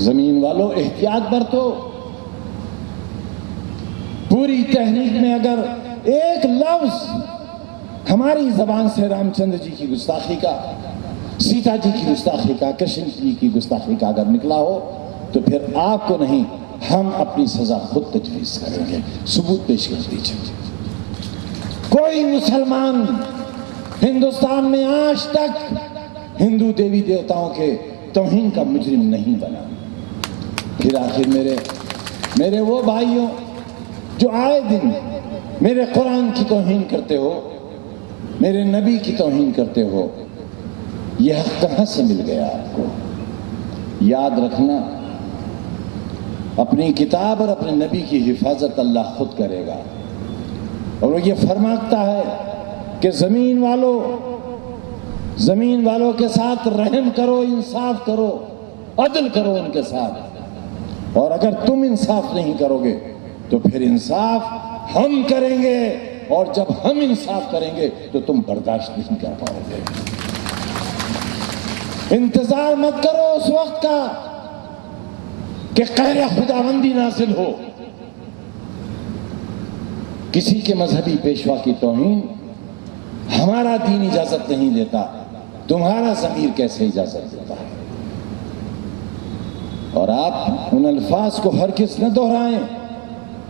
زمین والوں احتیاط برتو. پوری تحریک میں اگر ایک لفظ ہماری زبان سے رام چندر جی کی گستاخی کا، سیتا جی کی گستاخی کا، کرشن جی کی گستاخی کا اگر نکلا ہو تو پھر آپ کو نہیں، ہم اپنی سزا خود تجویز کریں گے. ثبوت پیش کر دیجیے. کوئی مسلمان ہندوستان میں آج تک ہندو دیوی دیوتاؤں کے توہین کا مجرم نہیں بنا. پھر آخر میرے وہ بھائیوں جو آئے دن میرے قرآن کی توہین کرتے ہو، میرے نبی کی توہین کرتے ہو، یہ حق کہاں سے مل گیا آپ کو؟ یاد رکھنا، اپنی کتاب اور اپنے نبی کی حفاظت اللہ خود کرے گا. اور وہ یہ فرماتا ہے کہ زمین والوں کے ساتھ رحم کرو، انصاف کرو، عدل کرو ان کے ساتھ. اور اگر تم انصاف نہیں کرو گے تو پھر انصاف ہم کریں گے، اور جب ہم انصاف کریں گے تو تم برداشت نہیں کر پاؤ گے. انتظار مت کرو اس وقت کا کہ قہر خداوندی نازل ہو. کسی کے مذہبی پیشوا کی توہین ہمارا دین اجازت نہیں دیتا، تمہارا ضمیر کیسے اجازت دیتا ہے؟ اور آپ ان الفاظ کو ہرگز نہ دہرائیں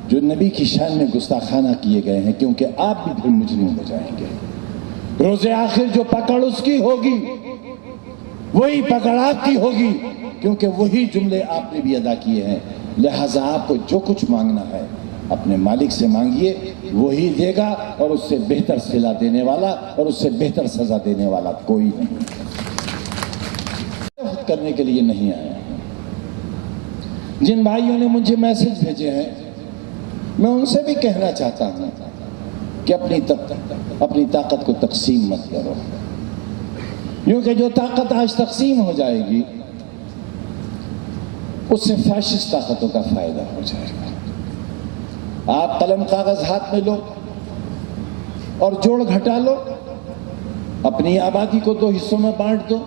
جو نبی کی شان میں گستاخانہ کیے گئے ہیں، کیونکہ آپ بھی پھر مجرم ہو جائیں گے. روز آخر جو پکڑ اس کی ہوگی وہی پکڑ آپ کی ہوگی، کیونکہ وہی جملے آپ نے بھی ادا کیے ہیں. لہٰذا آپ کو جو کچھ مانگنا ہے اپنے مالک سے مانگیے، وہی دے گا، اور اس سے بہتر صلہ دینے والا اور اس سے بہتر سزا دینے والا کوئی نہیں. کرنے کے لیے نہیں آیا. جن بھائیوں نے مجھے میسج بھیجے ہیں، میں ان سے بھی کہنا چاہتا ہوں کہ اپنی طاقت کو تقسیم مت کرو، کیونکہ جو طاقت آج تقسیم ہو جائے گی اس سے فاشسٹ طاقتوں کا فائدہ ہو جائے گا. آپ قلم کاغذ ہاتھ میں لو اور جوڑ گھٹا لو، اپنی آبادی کو 2 حصوں میں بانٹ دو،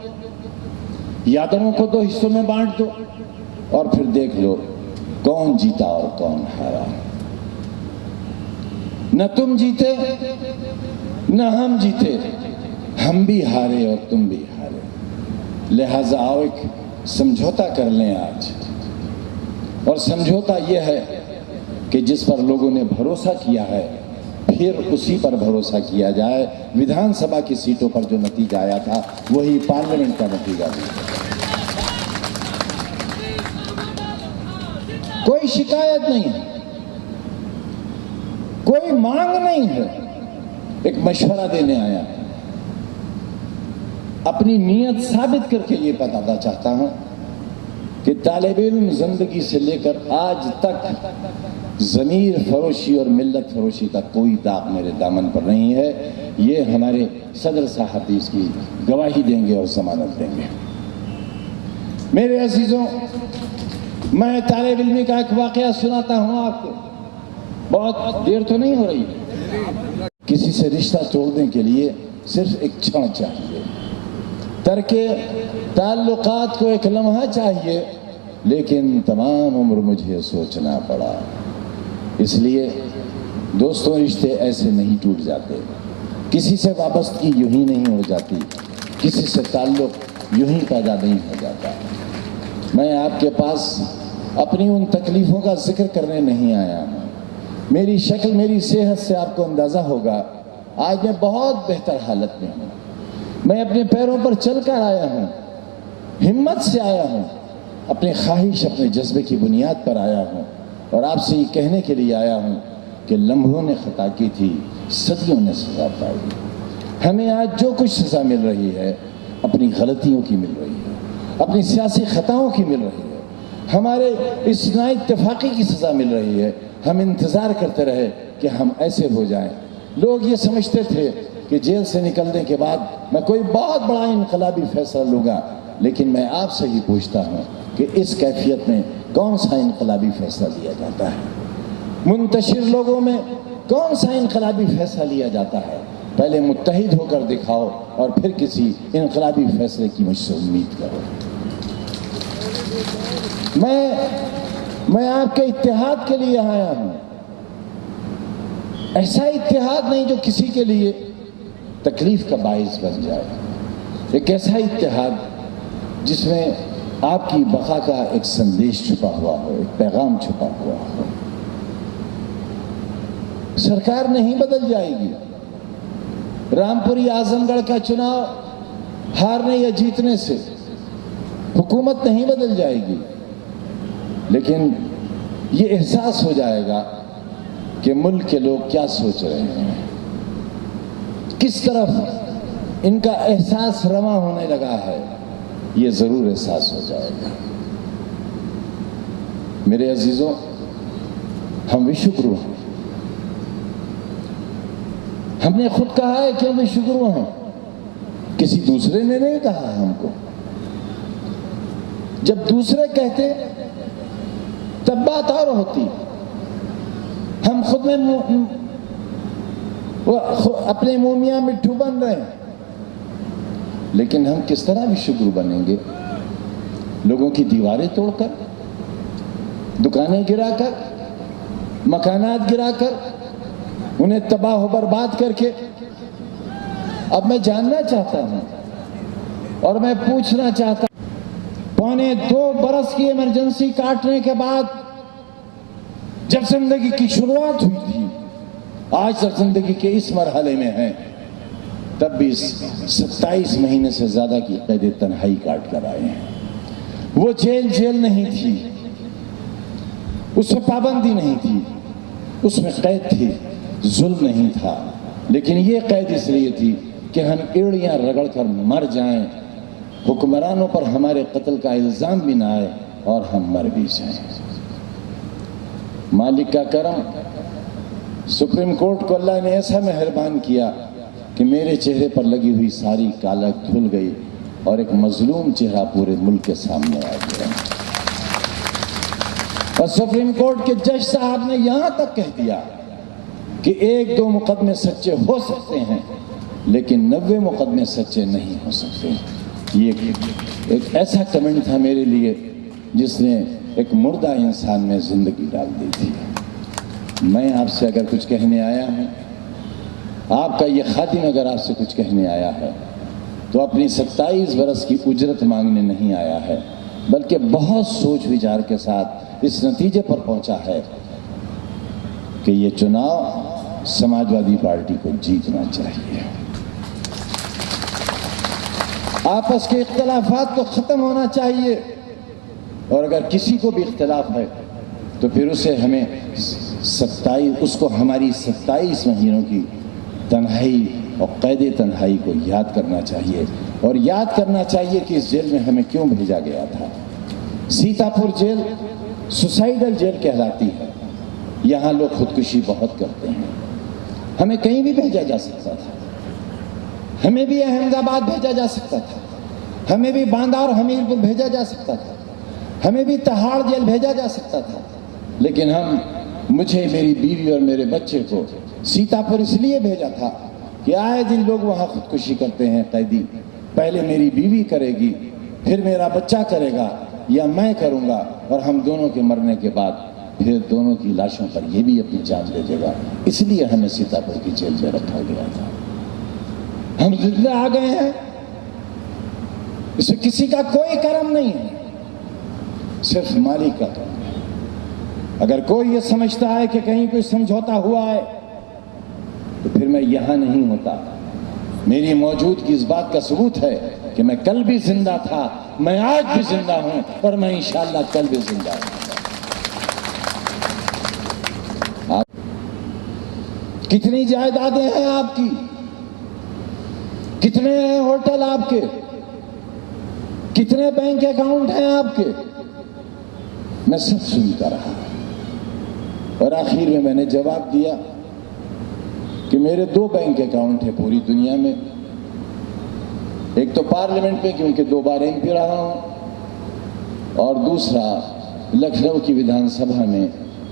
یادروں کو 2 حصوں میں بانٹ دو، اور پھر دیکھ لو کون جیتا اور کون ہارا. نہ تم جیتے نہ ہم جیتے، ہم بھی ہارے اور تم بھی ہارے. لہذا آؤ ایک سمجھوتا کر لیں آج. اور سمجھوتا یہ ہے کہ جس پر لوگوں نے بھروسہ کیا ہے پھر اسی پر بھروسہ کیا جائے. ویدھان سبھا کی سیٹوں پر جو نتیجہ آیا تھا وہی پارلیمنٹ کا نتیجہ بھی ہے. کوئی شکایت نہیں ہے، کوئی مانگ نہیں ہے، ایک مشورہ دینے آیا. اپنی نیت ثابت کر کے یہ بتانا چاہتا ہوں کہ طالب علم زندگی سے لے کر آج تک ضمیر فروشی اور ملت فروشی کا کوئی داغ میرے دامن پر نہیں ہے. یہ ہمارے صدر صاحب اس کی گواہی دیں گے اور ضمانت دیں گے. میرے عزیزوں، میں طالب علمی کا ایک واقعہ سناتا ہوں آپ کو. بہت دیر تو نہیں ہو رہی. کسی سے رشتہ توڑنے کے لیے صرف ایک چھاں چاہیے، ترک تعلقات کو ایک لمحہ چاہیے، لیکن تمام عمر مجھے سوچنا پڑا. اس لیے دوستوں، رشتے ایسے نہیں ٹوٹ جاتے، کسی سے وابستگی یوں ہی نہیں ہو جاتی، کسی سے تعلق یوں ہی پیدا نہیں ہو جاتا. میں آپ کے پاس اپنی ان تکلیفوں کا ذکر کرنے نہیں آیا ہوں. میری شکل، میری صحت سے آپ کو اندازہ ہوگا آج میں بہت بہتر حالت میں ہوں. میں اپنے پیروں پر چل کر آیا ہوں، ہمت سے آیا ہوں، اپنی خواہش، اپنے جذبے کی بنیاد پر آیا ہوں، اور آپ سے یہ کہنے کے لیے آیا ہوں کہ لمحوں نے خطا کی تھی، صدیوں نے سزا پائی. ہمیں آج جو کچھ سزا مل رہی ہے اپنی غلطیوں کی مل رہی ہے، اپنی سیاسی خطاؤں کی مل رہی ہے، ہمارے اس نااتفاقی کی سزا مل رہی ہے. ہم انتظار کرتے رہے کہ ہم ایسے ہو جائیں. لوگ یہ سمجھتے تھے کہ جیل سے نکلنے کے بعد میں کوئی بہت بڑا انقلابی فیصلہ لوں گا، لیکن میں آپ سے ہی پوچھتا ہوں کہ اس کیفیت میں کون سا انقلابی فیصلہ لیا جاتا ہے؟ منتشر لوگوں میں کون سا انقلابی فیصلہ لیا جاتا ہے؟ پہلے متحد ہو کر دکھاؤ اور پھر کسی انقلابی فیصلے کی مجھ سے امید کرو. میں آپ کے اتحاد کے لیے آیا ہوں، ایسا اتحاد نہیں جو کسی کے لیے تکلیف کا باعث بن جائے، ایک ایسا اتحاد جس میں آپ کی بقا کا ایک سندیش چھپا ہوا ہو، ایک پیغام چھپا ہوا ہو۔ سرکار نہیں بدل جائے گی، رامپوری اعظم گڑھ کا چناؤ ہارنے یا جیتنے سے حکومت نہیں بدل جائے گی، لیکن یہ احساس ہو جائے گا کہ ملک کے لوگ کیا سوچ رہے ہیں، کس طرف ان کا احساس رواں ہونے لگا ہے، یہ ضرور احساس ہو جائے گا۔ میرے عزیزوں، ہم وشوگرو ہیں، ہم نے خود کہا ہے کہ ہم وشوگرو ہیں، کسی دوسرے نے نہیں کہا ہم کو۔ جب دوسرے کہتے تب بات اور ہوتی، ہم خود میں اپنے مومیاں مٹھو بن رہے ہیں، لیکن ہم کس طرح وشوگرو بنیں گے؟ لوگوں کی دیواریں توڑ کر، دکانیں گرا کر، مکانات گرا کر، انہیں تباہ و برباد کر کے۔ اب میں جاننا چاہتا ہوں اور میں پوچھنا چاہتا ہوں، 2.25 برس کی ایمرجنسی کاٹنے کے بعد جب زندگی کی شروعات ہوئی تھی، آج تک زندگی کے اس مرحلے میں ہیں، تب بھی 27 مہینے سے زیادہ کی قید تنہائی کاٹ کر آئے ہیں۔ وہ جیل نہیں تھی، اس میں پابندی نہیں تھی، اس میں قید تھی، ظلم نہیں تھا، لیکن یہ قید اس لیے تھی کہ ہم ایڑیاں رگڑ کر مر جائیں، حکمرانوں پر ہمارے قتل کا الزام بھی نہ آئے اور ہم مر بھی جائیں۔ مالک کا کرم، سپریم کورٹ کو اللہ نے ایسا مہربان کیا کہ میرے چہرے پر لگی ہوئی ساری کالک دھل گئی اور ایک مظلوم چہرہ پورے ملک کے سامنے آ گیا۔ اور سپریم کورٹ کے جج صاحب نے یہاں تک کہہ دیا کہ 1-2 مقدمے سچے ہو سکتے ہیں، لیکن 90 مقدمے سچے نہیں ہو سکتے۔ یہ ایک ایسا کمنٹ تھا میرے لیے جس نے ایک مردہ انسان میں زندگی ڈال دی تھی۔ میں آپ سے اگر کچھ کہنے آیا ہوں، آپ کا یہ خادم اگر آپ سے کچھ کہنے آیا ہے، تو اپنی 27 برس کی اجرت مانگنے نہیں آیا ہے، بلکہ بہت سوچ وچار کے ساتھ اس نتیجے پر پہنچا ہے کہ یہ چناؤ سماجوادی پارٹی کو جیتنا چاہیے۔ آپس کے اختلافات کو ختم ہونا چاہیے، اور اگر کسی کو بھی اختلاف ہے تو پھر اس کو ہماری 27 مہینوں کی تنہائی اور قید تنہائی کو یاد کرنا چاہیے، اور یاد کرنا چاہیے کہ اس جیل میں ہمیں کیوں بھیجا گیا تھا۔ سیتاپور جیل سوسائیڈل جیل کہلاتی ہے، یہاں لوگ خودکشی بہت کرتے ہیں۔ ہمیں کہیں بھی بھیجا جا سکتا تھا، ہمیں بھی احمد آباد بھیجا جا سکتا تھا، ہمیں بھی باندہ اور حمیرپور بھیجا جا سکتا تھا، ہمیں بھی تہاڑ جیل بھیجا جا سکتا تھا، لیکن مجھے، میری بیوی اور میرے بچے کو سیتاپور اس لیے بھیجا تھا کہ آئے دن لوگ وہاں خودکشی کرتے ہیں قیدی، پہلے میری بیوی کرے گی، پھر میرا بچہ کرے گا، یا میں کروں گا، اور ہم دونوں کے مرنے کے بعد پھر دونوں کی لاشوں پر یہ بھی اپنی جان دے دے گا۔ اس لیے ہمیں سیتاپور کی جیل میں رکھا گیا تھا۔ ہم زندہ آ گئے ہیں، اس میں کسی کا کوئی کرم نہیں ہے، صرف مالک کا کرم ہے۔ اگر کوئی یہ سمجھتا ہے کہ کہیں کوئی سمجھوتا ہوا ہے تو پھر میں یہاں نہیں ہوتا۔ میری موجودگی اس بات کا ثبوت ہے کہ میں کل بھی زندہ تھا، میں آج بھی زندہ ہوں، اور میں انشاءاللہ کل بھی زندہ ہوں۔ کتنی جائیدادیں ہیں آپ کی، کتنے ہیں ہوٹل آپ کے، کتنے بینک اکاؤنٹ ہیں آپ کے، میں سب سنتا رہا، اور آخر میں نے جواب دیا کہ میرے 2 بینک اکاؤنٹ ہیں پوری دنیا میں، ایک تو پارلیمنٹ میں کیونکہ 2 بار ایم پی رہا ہوں، اور دوسرا لکھنؤ کی ودھان سبھا میں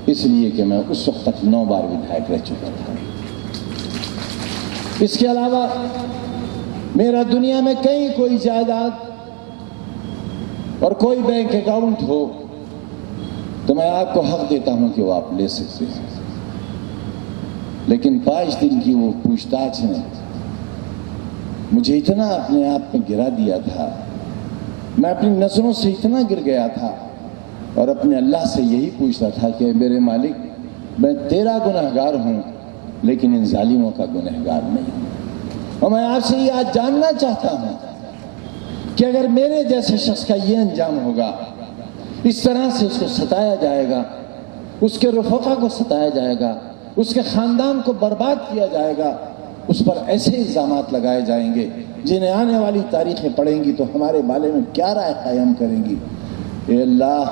اس لیے کہ میں اس وقت تک 9 بار ودھائک رہ چکا تھا۔ اس کے علاوہ میرا دنیا میں کہیں کوئی جائیداد اور کوئی بینک اکاؤنٹ ہو تو میں آپ کو حق دیتا ہوں کہ وہ آپ لے سکتے ہیں، لیکن 5 دن کی وہ پوچھ تاچھ نے مجھے اتنا اپنے آپ میں گرا دیا تھا، میں اپنی نظروں سے اتنا گر گیا تھا اور اپنے اللہ سے یہی پوچھتا تھا کہ میرے مالک میں تیرا گنہگار ہوں لیکن ان ظالموں کا گنہگار نہیں ہوں۔ اور میں آپ سے یہ آج جاننا چاہتا ہوں کہ اگر میرے جیسے شخص کا یہ انجام ہوگا، اس طرح سے اس کو ستایا جائے گا، اس کے رفقا کو ستایا جائے گا، اس کے خاندان کو برباد کیا جائے گا، اس پر ایسے الزامات لگائے جائیں گے جنہیں آنے والی تاریخیں پڑھیں گی تو ہمارے بارے میں کیا رائے قائم کریں گی۔ اے اللہ،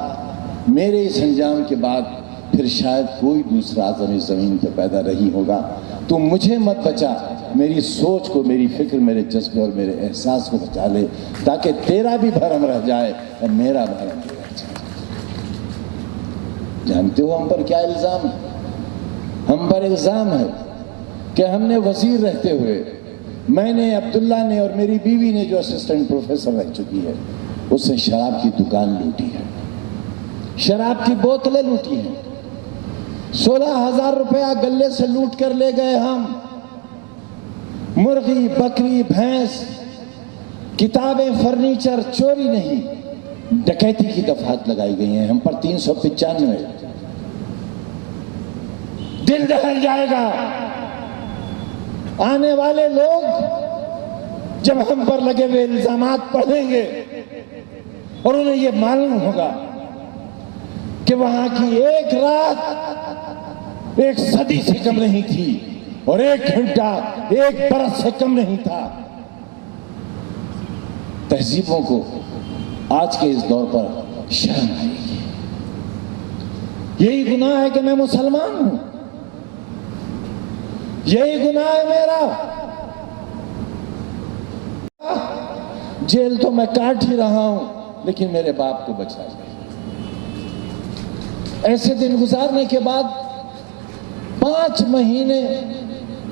میرے اس انجام کے بعد پھر شاید کوئی دوسرا آدمی زمین پہ پیدا نہیں ہوگا، تو مجھے مت بچا، میری سوچ کو، میری فکر، میرے جذبے اور میرے احساس کو بچا لے تاکہ تیرا بھی بھرم رہ جائے اور میرا بھرم بھی رہ جائے۔ جانتے ہو ہم پر کیا الزام ہے؟ ہم پر الزام ہے کہ ہم نے وزیر رہتے ہوئے، میں نے، عبداللہ نے اور میری بیوی نے جو اسسٹنٹ پروفیسر رہ چکی ہے، اس نے شراب کی دکان لوٹی ہے، شراب کی بوتلیں لوٹی ہیں، 16,000 روپیہ گلے سے لوٹ کر لے گئے ہم، مرغی، بکری، بھینس، کتابیں، فرنیچر چوری نہیں، ڈکیتی کی دفعات لگائی گئی ہیں، ہم پر 395۔ دل دہل جائے گا، آنے والے لوگ جب ہم پر لگے ہوئے الزامات پڑھیں گے اور انہیں یہ معلوم ہوگا کہ وہاں کی ایک رات 1 صدی سے کم نہیں تھی اور 1 گھنٹہ 1 برس سے کم نہیں تھا۔ تہذیبوں کو آج کے اس دور پر شرم آئے گی۔ یہی گناہ ہے کہ میں مسلمان ہوں، یہی گناہ ہے میرا۔ جیل تو میں کاٹ ہی رہا ہوں لیکن میرے باپ کو بچا جائے۔ ایسے دن گزارنے کے بعد 5 مہینے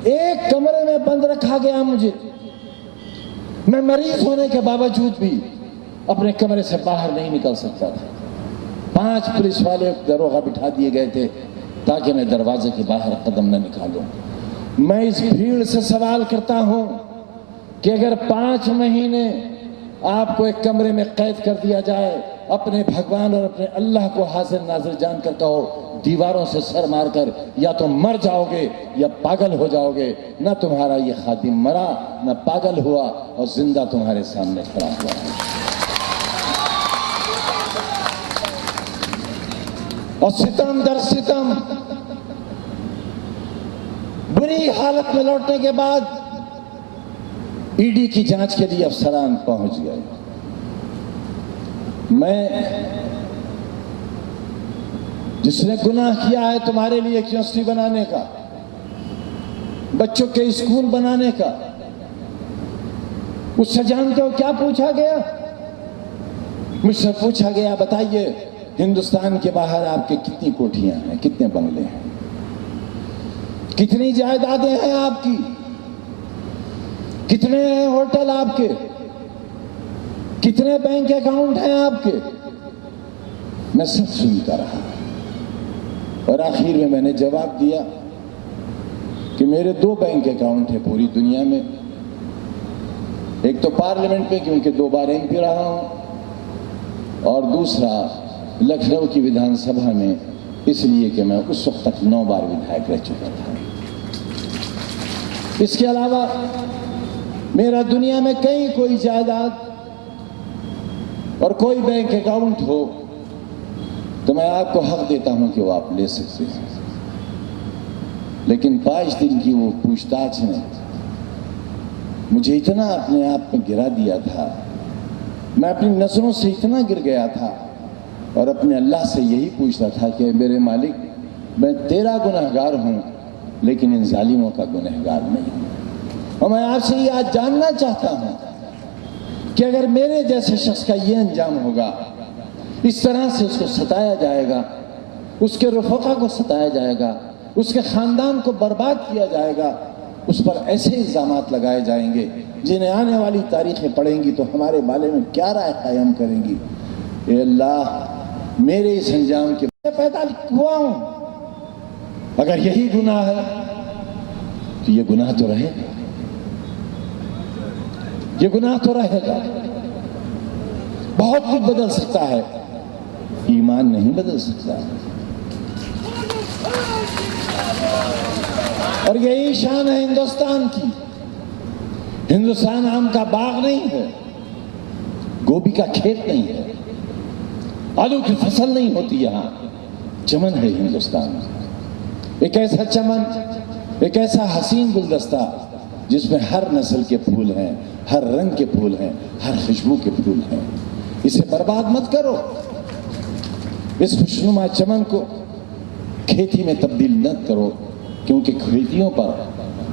ایک کمرے میں بند رکھا گیا مجھے، میں مریض ہونے کے باوجود بھی اپنے کمرے سے باہر نہیں نکل سکتا تھا۔ 5 پولیس والے دروغہ بٹھا دیے گئے تھے تاکہ میں دروازے کے باہر قدم نہ نکالوں۔ میں اس بھیڑ سے سوال کرتا ہوں کہ اگر 5 مہینے آپ کو ایک کمرے میں قید کر دیا جائے، اپنے بھگوان اور اپنے اللہ کو حاضر ناظر جان کر کہو، دیواروں سے سر مار کر یا تو مر جاؤ گے یا پاگل ہو جاؤ گے، نہ تمہارا یہ خادم مرا نہ پاگل ہوا اور زندہ تمہارے سامنے کھڑا ہوا ہے۔ اور ستم در ستم، بری حالت میں لوٹنے کے بعد ای ڈی کی جانچ کے لیے افسران پہنچ گئے۔ میں، جس نے گناہ کیا ہے تمہارے لیے ایک یونیورسٹی بنانے کا، بچوں کے اسکول بنانے کا، اس سے جانتے ہو کیا پوچھا گیا؟ مجھ سے پوچھا گیا بتائیے ہندوستان کے باہر آپ کے کتنی کوٹھیاں ہیں، کتنے بنگلے ہیں، کتنی جائیدادیں ہیں آپ کی، کتنے ہیں ہوٹل آپ کے، کتنے بینک اکاؤنٹ ہیں آپ کے؟ میں سب سنتا رہا اور آخر میں نے جواب دیا کہ میرے 2 بینک اکاؤنٹ ہیں پوری دنیا میں، ایک تو پارلیمنٹ میں کیونکہ 2 بار ایم پی رہا ہوں، اور دوسرا لکھنؤ کی ودھان سبھا میں اس لیے کہ میں اس وقت تک 9 بار ودھائک رہ چکا تھا۔ اس کے علاوہ میرا دنیا میں کہیں کوئی جائیداد اور کوئی بینک اکاؤنٹ ہو تو میں آپ کو حق دیتا ہوں کہ وہ آپ لے سکتے ہیں، لیکن 5 دن کی وہ پوچھ تاچھ نے مجھے اتنا اپنے آپ میں گرا دیا تھا، میں اپنی نظروں سے اتنا گر گیا تھا اور اپنے اللہ سے یہی پوچھتا تھا کہ میرے مالک میں تیرا گنہگار ہوں لیکن ان ظالموں کا گنہگار نہیں ہوں۔ اور میں آپ سے یہ آج جاننا چاہتا ہوں کہ اگر میرے جیسے شخص کا یہ انجام ہوگا، اس طرح سے اس کو ستایا جائے گا، اس کے رفقا کو ستایا جائے گا، اس کے خاندان کو برباد کیا جائے گا، اس پر ایسے الزامات لگائے جائیں گے جنہیں آنے والی تاریخیں پڑھیں گی تو ہمارے بارے میں کیا رائے قائم کریں گی۔ اے اللہ میرے اس انجام کے پیدا ہوا ہوں، اگر یہی گناہ ہے تو یہ گناہ تو رہے گا، یہ گناہ تو رہے گا۔ بہت کچھ بدل سکتا ہے، ایمان نہیں بدل سکتا۔ اور یہی شان ہے ہندوستان کی۔ ہندوستان آم کا باغ نہیں ہے، گوبھی کا کھیت نہیں ہے، آلو کی فصل نہیں ہوتی، یہاں چمن ہے ہندوستان۔ ایک ایسا چمن، ایک ایسا حسین گلدستہ جس میں ہر نسل کے پھول ہیں، ہر رنگ کے پھول ہیں، ہر خوشبو کے پھول ہیں۔ اسے برباد مت کرو، اس خوشنما چمن کو کھیتی میں تبدیل نہ کرو، کیونکہ کھیتیوں پر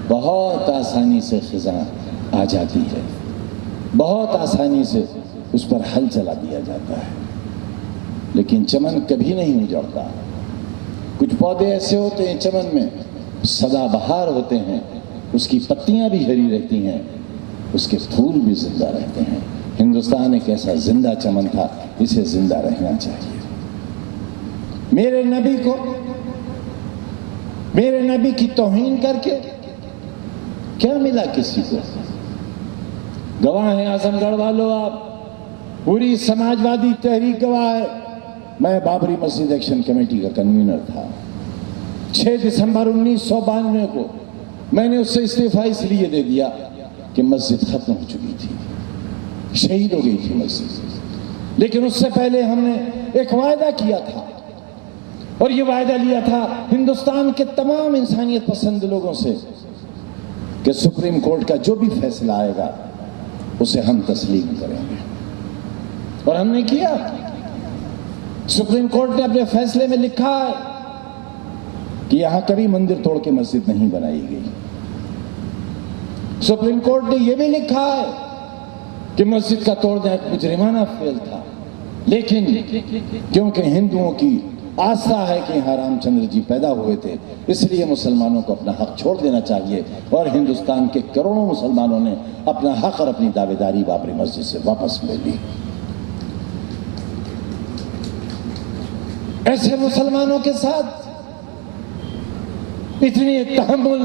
بہت آسانی سے خزاں آ جاتی ہے، بہت آسانی سے اس پر ہل چلا دیا جاتا ہے، لیکن چمن کبھی نہیں اجڑتا۔ کچھ پودے ایسے ہوتے ہیں چمن میں سدا بہار ہوتے ہیں، اس کی پتیاں بھی ہری رہتی ہیں، اس کے پھول بھی زندہ رہتے ہیں۔ ہندوستان ایک ایسا زندہ چمن تھا، اسے زندہ رہنا چاہیے۔ میرے نبی کو، میرے نبی کی توہین کر کے کیا ملا کسی کو؟ گواہ ہیں اعظم گڑھ والوں، آپ پوری سماجوادی تحریک گواہ ہے۔ میں بابری مسجد ایکشن کمیٹی کا کنوینر تھا۔ 6 دسمبر 1992 کو میں نے اس سے استعفیٰ اس لیے دے دیا کہ مسجد ختم ہو چکی تھی، شہید ہو گئی تھی مسجد۔ لیکن اس سے پہلے ہم نے ایک وعدہ کیا تھا، اور یہ وعدہ لیا تھا ہندوستان کے تمام انسانیت پسند لوگوں سے کہ سپریم کورٹ کا جو بھی فیصلہ آئے گا اسے ہم تسلیم کریں گے، اور ہم نے کیا۔ سپریم کورٹ نے اپنے فیصلے میں لکھا ہے کہ یہاں کبھی مندر توڑ کے مسجد نہیں بنائی گئی۔ سپریم کورٹ نے یہ بھی لکھا ہے کہ مسجد کا توڑنا ایک مجرمانہ فعل تھا، لیکن کیونکہ ہندوؤں کی آستھا ہے کہ یہاں رام چندر جی پیدا ہوئے تھے، اس لیے مسلمانوں کو اپنا حق چھوڑ دینا چاہیے، اور ہندوستان کے کروڑوں مسلمانوں نے اپنا حق اور اپنی دعویداری بابری مسجد سے واپس لے لی۔ ایسے مسلمانوں کے ساتھ اتنی تحمل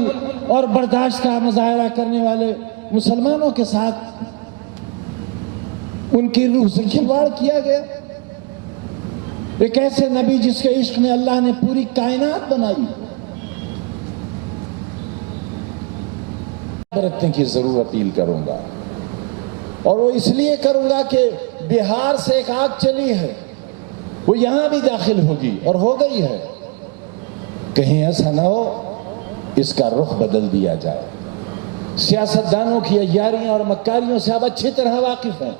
اور برداشت کا مظاہرہ کرنے والے مسلمانوں کے ساتھ ان کی روح سے کھلواڑ کیا گیا۔ ایک ایسے نبی جس کے عشق میں اللہ نے پوری کائنات بنائی، برتنے کی ضرور اپیل کروں گا، اور وہ اس لیے کروں گا کہ بہار سے ایک آگ چلی ہے، وہ یہاں بھی داخل ہوگی اور ہو گئی ہے۔ کہیں ایسا نہ ہو اس کا رخ بدل دیا جائے۔ سیاستدانوں کی عیاریاں اور مکاریوں سے آپ اچھی طرح واقف ہیں۔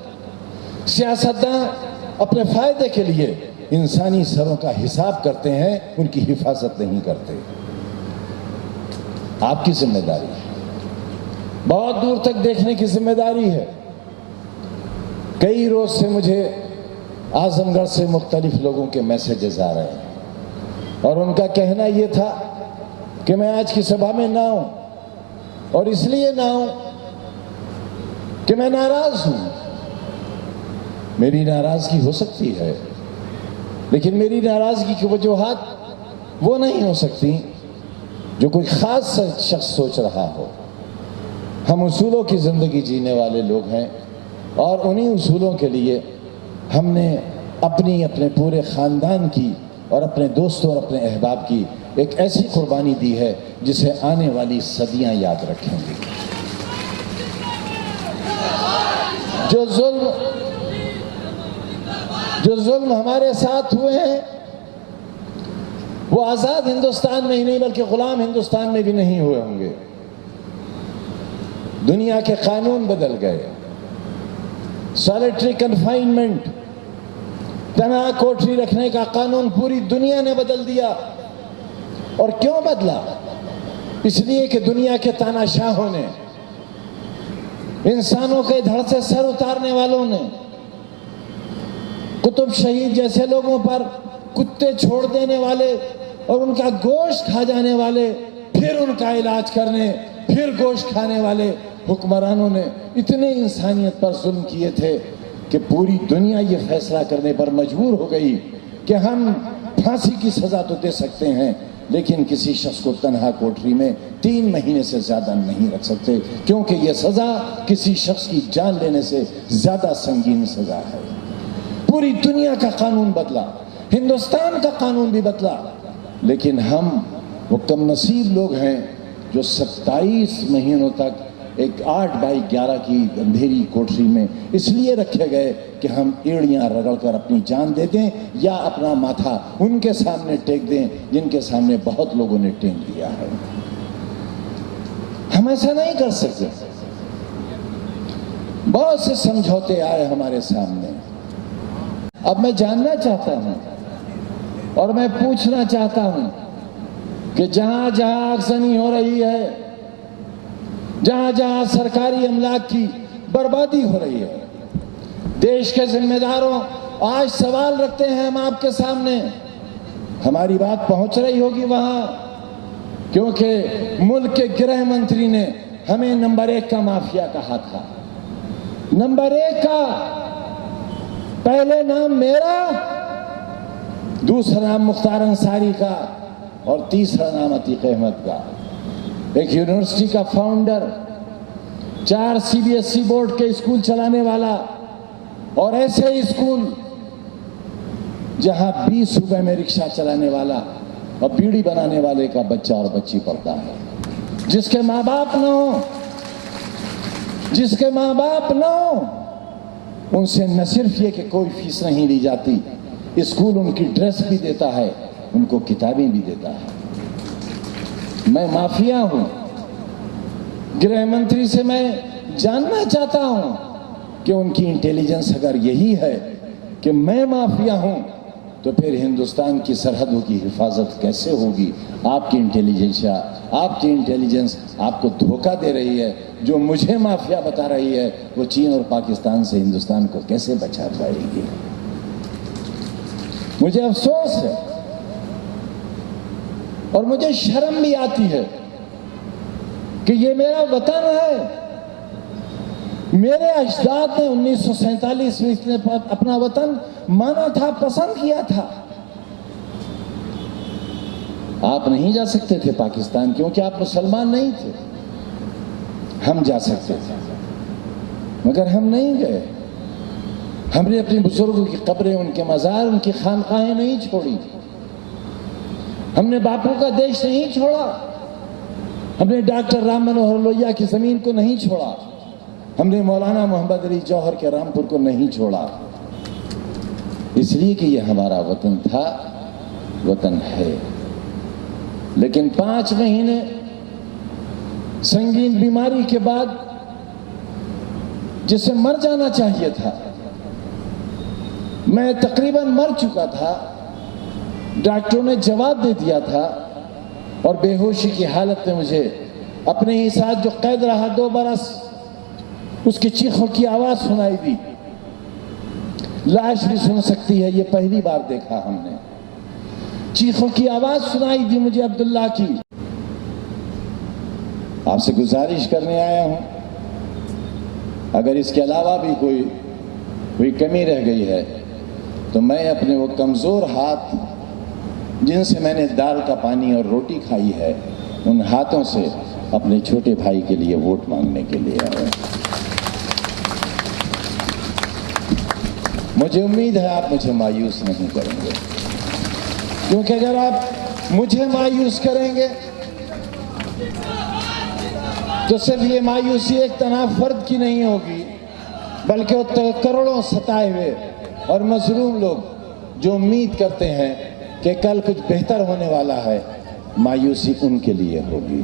سیاستدان اپنے فائدے کے لیے انسانی سروں کا حساب کرتے ہیں، ان کی حفاظت نہیں کرتے۔ آپ کی ذمہ داری ہے، بہت دور تک دیکھنے کی ذمہ داری ہے۔ کئی روز سے مجھے اعظم گڑھ سے مختلف لوگوں کے میسیجز آ رہے ہیں، اور ان کا کہنا یہ تھا کہ میں آج کی سبھا میں نہ ہوں، اور اس لیے نہ ہوں کہ میں ناراض ہوں۔ میری ناراضگی ہو سکتی ہے، لیکن میری ناراضگی کی وجوہات وہ نہیں ہو سکتی جو کوئی خاص شخص سوچ رہا ہو۔ ہم اصولوں کی زندگی جینے والے لوگ ہیں، اور انہی اصولوں کے لیے ہم نے اپنے پورے خاندان کی اور اپنے دوستوں اور اپنے احباب کی ایک ایسی قربانی دی ہے جسے آنے والی صدیاں یاد رکھیں گی۔ جو ظلم ہمارے ساتھ ہوئے ہیں وہ آزاد ہندوستان میں ہی نہیں بلکہ غلام ہندوستان میں بھی نہیں ہوئے ہوں گے۔ دنیا کے قانون بدل گئے، سالیٹری کنفائنمنٹ، تنہا کوٹری رکھنے کا قانون پوری دنیا نے بدل دیا۔ اور کیوں بدلا؟ اس لیے کہ دنیا کے تاناشاہوں نے، انسانوں کے دھڑ سے سر اتارنے والوں نے، قطب شہید جیسے لوگوں پر کتے چھوڑ دینے والے اور ان کا گوشت کھا جانے والے، پھر ان کا علاج کرنے، پھر گوشت کھانے والے حکمرانوں نے اتنے انسانیت پر ظلم کیے تھے کہ پوری دنیا یہ فیصلہ کرنے پر مجبور ہو گئی کہ ہم پھانسی کی سزا تو دے سکتے ہیں لیکن کسی شخص کو تنہا کوٹری میں 3 مہینے سے زیادہ نہیں رکھ سکتے، کیونکہ یہ سزا کسی شخص کی جان لینے سے زیادہ سنگین سزا ہے۔ پوری دنیا کا قانون بدلا، ہندوستان کا قانون بھی بدلا، لیکن ہم وہ کم نصیب لوگ ہیں جو 27 مہینوں تک ایک 8x11 کی اندھیری کوٹری میں اس لیے رکھے گئے کہ ہم ایڑیاں رگڑ کر اپنی جان دے دیں یا اپنا ماتھا ان کے سامنے ٹیک دیں جن کے سامنے بہت لوگوں نے ٹیک دیا ہے۔ ہم ایسا نہیں کر سکتے۔ بہت سے سمجھوتے آئے ہمارے سامنے۔ اب میں جاننا چاہتا ہوں اور میں پوچھنا چاہتا ہوں کہ جہاں جہاں آگزنی ہو رہی ہے، جہاں جہاں سرکاری املاک کی بربادی ہو رہی ہے، دیش کے ذمہ داروں آج سوال رکھتے ہیں ہم آپ کے سامنے۔ ہماری بات پہنچ رہی ہوگی وہاں، کیونکہ ملک کے گرہ منتری نے ہمیں نمبر 1 کا مافیا کہا تھا۔ نمبر 1 کا پہلے نام میرا، دوسرا نام مختار انصاری کا اور تیسرا نام عتیق احمد کا۔ ایک یونیورسٹی کا فاؤنڈر، 4 CBSE بورڈ کے اسکول چلانے والا، اور ایسے اسکول جہاں 20 روپے میں رکشہ چلانے والا اور بیڑی بنانے والے کا بچہ اور بچی پڑھتا ہے، جس کے ماں باپ نہ ہو، جس کے ماں باپ نہ ہو، ان سے نہ صرف یہ کہ کوئی فیس نہیں لی جاتی، اسکول ان کی ڈریس بھی دیتا ہے، ان کو کتابیں بھی دیتا ہے۔ میں مافیا ہوں، گرہ منتری سے میں جاننا چاہتا ہوں کہ ان کی انٹیلیجنس اگر یہی ہے کہ میں مافیا ہوں تو پھر ہندوستان کی سرحدوں کی حفاظت کیسے ہوگی؟ آپ کی انٹیلیجنس آپ کو دھوکہ دے رہی ہے۔ جو مجھے مافیا بتا رہی ہے وہ چین اور پاکستان سے ہندوستان کو کیسے بچا پائے گی؟ مجھے افسوس ہے اور مجھے شرم بھی آتی ہے کہ یہ میرا وطن ہے۔ میرے اجداد نے 1947 میں اپنا وطن مانا تھا، پسند کیا تھا۔ آپ نہیں جا سکتے تھے پاکستان کیونکہ آپ مسلمان نہیں تھے، ہم جا سکتے تھے مگر ہم نہیں گئے۔ ہم نے اپنے بزرگوں کی قبریں، ان کے مزار، ان کی خانقاہیں نہیں چھوڑی۔ ہم نے باپو کا دیش نہیں چھوڑا، ہم نے ڈاکٹر رام منوہر لوہیا کی زمین کو نہیں چھوڑا، ہم نے مولانا محمد علی جوہر کے رامپور کو نہیں چھوڑا، اس لیے کہ یہ ہمارا وطن تھا، وطن ہے۔ لیکن 5 مہینے سنگین بیماری کے بعد جسے مر جانا چاہیے تھا، میں تقریباً مر چکا تھا، ڈاکٹروں نے جواب دے دیا تھا، اور بے ہوشی کی حالت میں مجھے اپنے ہی ساتھ جو قید رہا 2 برس، اس کی چیخوں کی آواز سنائی دی۔ لاش بھی سن سکتی ہے، یہ پہلی بار دیکھا ہم نے۔ چیخوں کی آواز سنائی دی مجھے عبداللہ کی۔ آپ سے گزارش کرنے آیا ہوں، اگر اس کے علاوہ بھی کوئی کمی رہ گئی ہے تو میں اپنے وہ کمزور ہاتھ جن سے میں نے دال کا پانی اور روٹی کھائی ہے، ان ہاتھوں سے اپنے چھوٹے بھائی کے لیے ووٹ مانگنے کے لیے آیا۔ مجھے امید ہے آپ مجھے مایوس نہیں کریں گے، کیونکہ اگر آپ مجھے مایوس کریں گے تو صرف یہ مایوسی ایک تنہا فرد کی نہیں ہوگی، بلکہ وہ کروڑوں ستائے ہوئے اور مظلوم لوگ جو امید کرتے ہیں کہ کل کچھ بہتر ہونے والا ہے، مایوسی ان کے لیے ہوگی۔